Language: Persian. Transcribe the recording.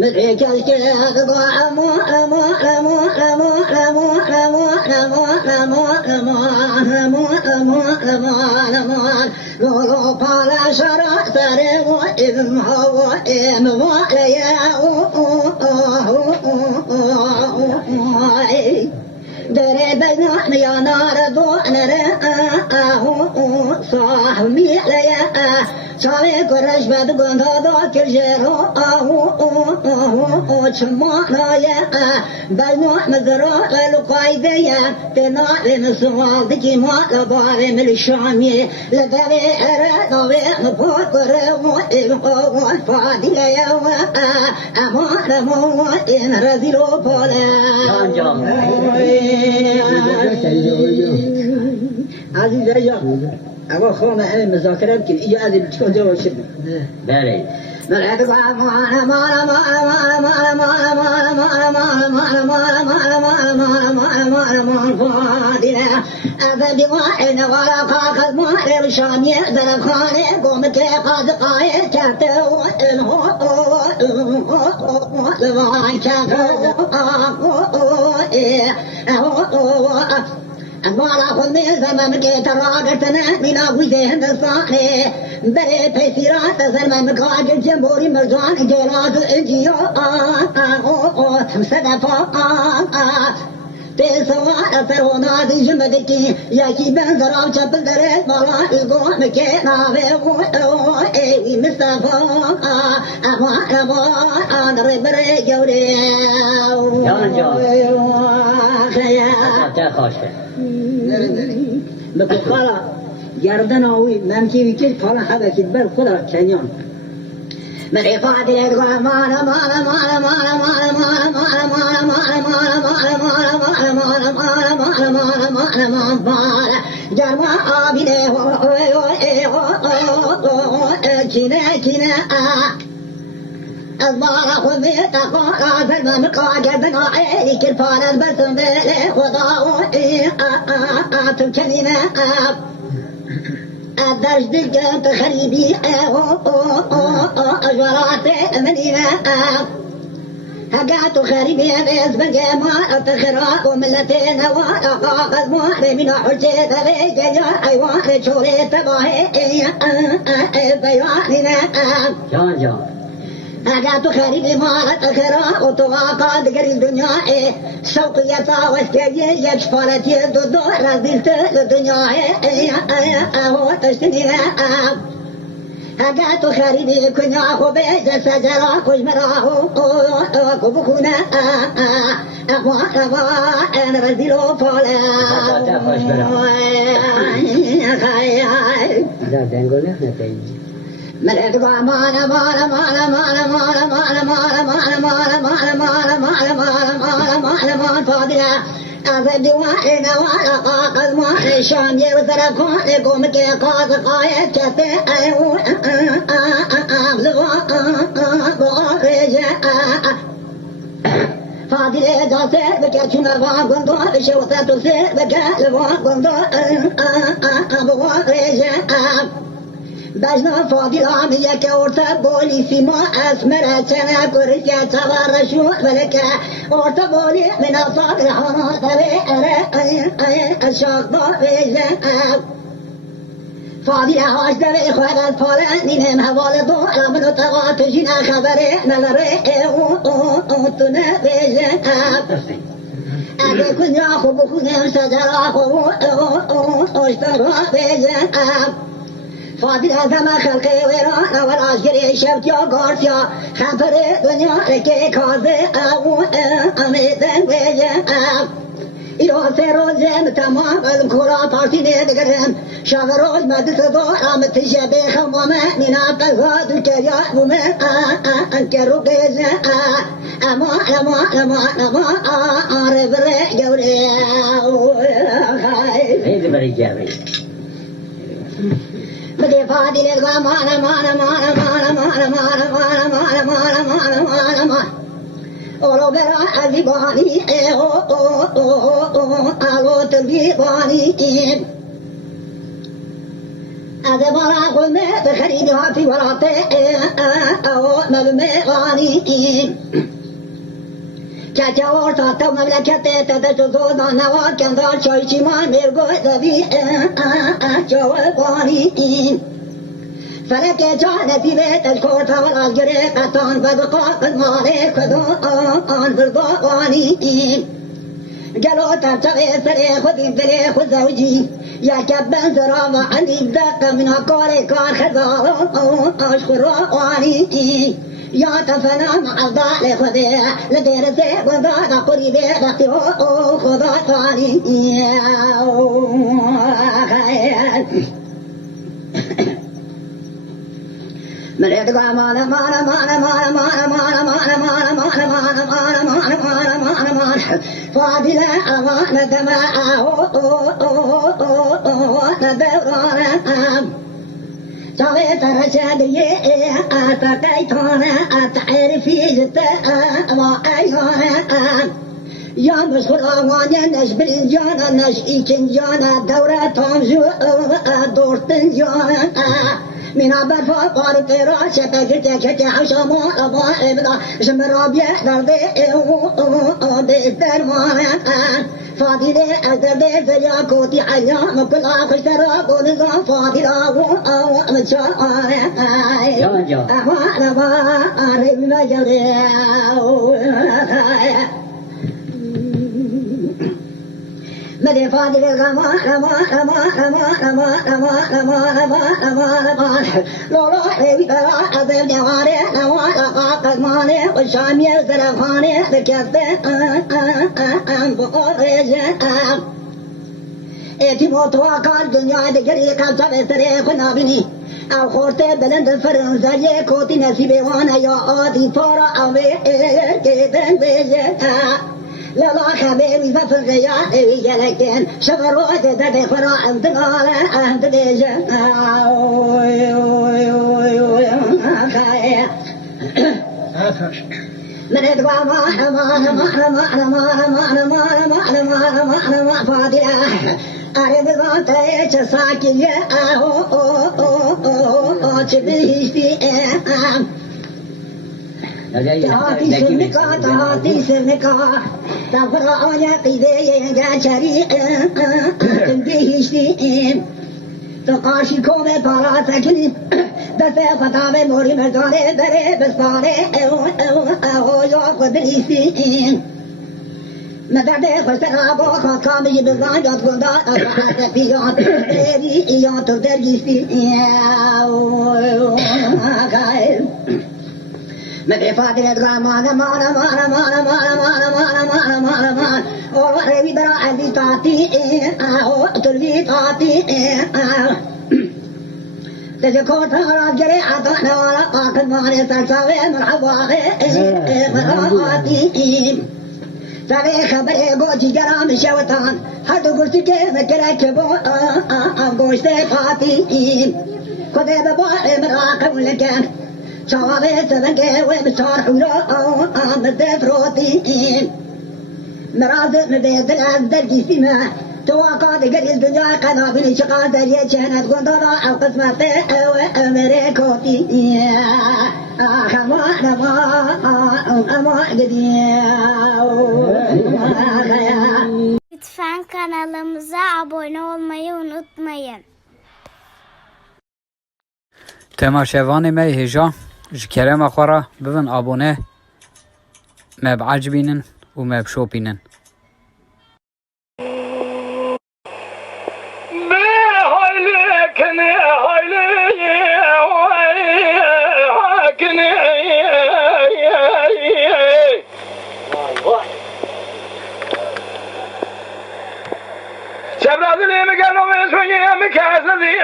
مدرك الكاد ضعمو أمو أمو أمو أمو أمو أمو أمو أمو أمو أمو أمو لولو قال شرع سرمو إذن هو إنمو ليا دري بينا يا نار دونر صاحبي ليا شاوي قرش بد گندا كرجرو چمانا يا بينا مزرا لقايده يا تنا مسوال دي ما لبار من الشامي لدري ارادوي مبوكر مو فادي يا امر مو ان رزيلو بولا عزيز يا اما خونه انا مذاكره يمكن اي هذه بتكون جوه شبه بله ملعب ما ما ما ما ما ما أبدي وين ولا قاقد ما الشامي درخاني قومت قاد قايد تبتو أموالا خلمي زمان مكي تراغتنا من أبوزه هندساني بري بيسيرات زمان مكاجل جنبوري مرجان جيلات الانجيو تمسدفا تسوى أثرونا دي جمدكي ياكي بنزرام شبل دريت مالا إلقو مكي نابي وإيوي مصطفى أمان ربري جوري جان تا خوشه بكو خالا گردن آوی ممکی ویکش پالا حبکید بر خدا کنیان مری فادی لگو مالا مالا مالا مالا مالا مالا مالا مالا مالا مالا مالا مالا جرما آبینه کینه أزمار خذي تقول زلمة مقاعد بناعي كل فان البسم بلي وضاوي تمكنينا الدرج دقة تخريبي أجوراتي منينا هقعت خريبي بس بجماعة تخراق وملتين وقاقز موري من حجيت بيجي حيوان شوري تباهي بيوانينا جان أجا تخرب مالت أخرى وتواقع دقر الدنيا سوقية واستجي يكفرت يدو رزلت الدنيا أهو تشتنينا أجا تخرب كنيا خبيز سجرا خجمراه كبكونا أنا رزلو فولا لا دنگو نه تایی ملك مالا مالا مالا مالا مالا مالا مالا مالا مالا مالا مالا مالا مالا مالا مالا فاضلة أزد وعينا وعلى قاقز مالا شامي وزرقون لقوم كي قاز قايد كتي أيو أبلغ رجاء فاضلة جاسر بكرشون أربعة قندو شوطة تسير بكالبوا قندو أبوغ رجاء بجنا فاضل عمية كورتا بولي سيما أسمر سنة كوريكا تغار شو بلكا ورتا بولي من أصاب الحمات الشاق بيجا فاضل هاش دوي خواه الفالة نينم حوال دو رمنو تغات جينا خبري نلري تنا بيجا أبي كن ياخو بخونم سجرا خو اشترا بيجا فاضل هذا ما خلقي ورانا والعشقري شفت يا قارسيا خبر دنيا لكي كازي أميزن ويجا إلو سيروزم تمام الكورا بارتيني دقرهم شغروز مدس دورام تجابي خموما من أبغاد الكريا ومن أنكرو قيزا أما عارف رجوري هيدي بري جابي بدي فادي للغا مالا مالا مالا مالا مالا مالا مالا مالا مالا مالا مالا مالا أولو برا أزيباني ألو تبيباني أذا برا قلنا تخريجها في وراتي أو المغاني كجوار تاتو مملكة تدجزودا نوا كندار شايشي ما مرغو زبي جواباني فلك جان في بيت الكوتا والعجري قطان بدقاق المالك ودوان بالضواني قالوا ترتغي سري خذي بلي خذ زوجي يا كبن زرابة عندي بدق من أقاري كار خزار أشكر واني يا تفنى مع الضال خذي لدير زي وضاد قريبي رختي خذا ثاني من يدقى مانا مانا مانا مانا مانا مانا مانا مانا مانا مانا مانا مانا مانا مانا مانا فاضلة أمانة دماء ندورانا سويت رشادية أتكيتنا أتعرفي جتا ما أيهانا يا مسخر أمانيا نشبر جانا نشئيكن جانا دورة تامجو دورتن جانا من عبر فقار فراشة تجرت عشما أبا إبدا شمرابية دردي بالدرمان فاضلة أزردي زيا كوتي حيام كل آخر شراب ونظام فاضلة ومشاء أمان ما أعرف ما جري مدي فاضل الغما رما رما رما رما رما رما رما رما رما لولا حبي ترى أذل جواري نوا لقاق الماني والشام يزرع خاني ذكرت بقريش إتي موتوا كان دنيا دقري كان سبع سري خنا بني أو خورتي بلند الفرنسية كوتي نسيبي وانا يا آتي فارا أمي كيدن بيجي لا لا خبيري ففرقيا لكن شفروت تدي فرا انتقالا انت ديجا من ادوى ما فاضلة أريد غطيت ساكية تبهي تعاطي سرنكا تفرع يقيدي جاشري تنبيشتين تقاشي كومي بارا سكني دفع فتاوي موري مرداني بري بسطاني او يوقف بليسين مدردي خسرابو خاكامي بزان جات قندا أفعات بيان تبري إيان تبدرجيسين مدري فاضل ادغام مانا مانا مانا مانا مانا مانا مانا مانا مانا مانا ورغي برا عندي تعطي تلوي تعطي تذكر تغرى جري عطانا ولا قاقل ماني سلساوي مرحبا مرحباتي سابي خبري قوتي جرام شوطان حدو قرسي كيف كراكبو قوشتي فاتي كذي بباري مراقب لكن شوابي سبنكي وبشار حلو مدفروتين مرازق مبيت الأزدر جسيمة تواقع دقل الدنيا قنابل شقا دريا جهنت قندرا أو قسمة أمريكوتي Lütfen kanalımıza abone olmayı unutmayın. تماشاواني مي هجا جكرم أخورا بفن أبونه ما بعجبينن وما بشوبينن شبرا ذلك مكانو من سوية مكاسدي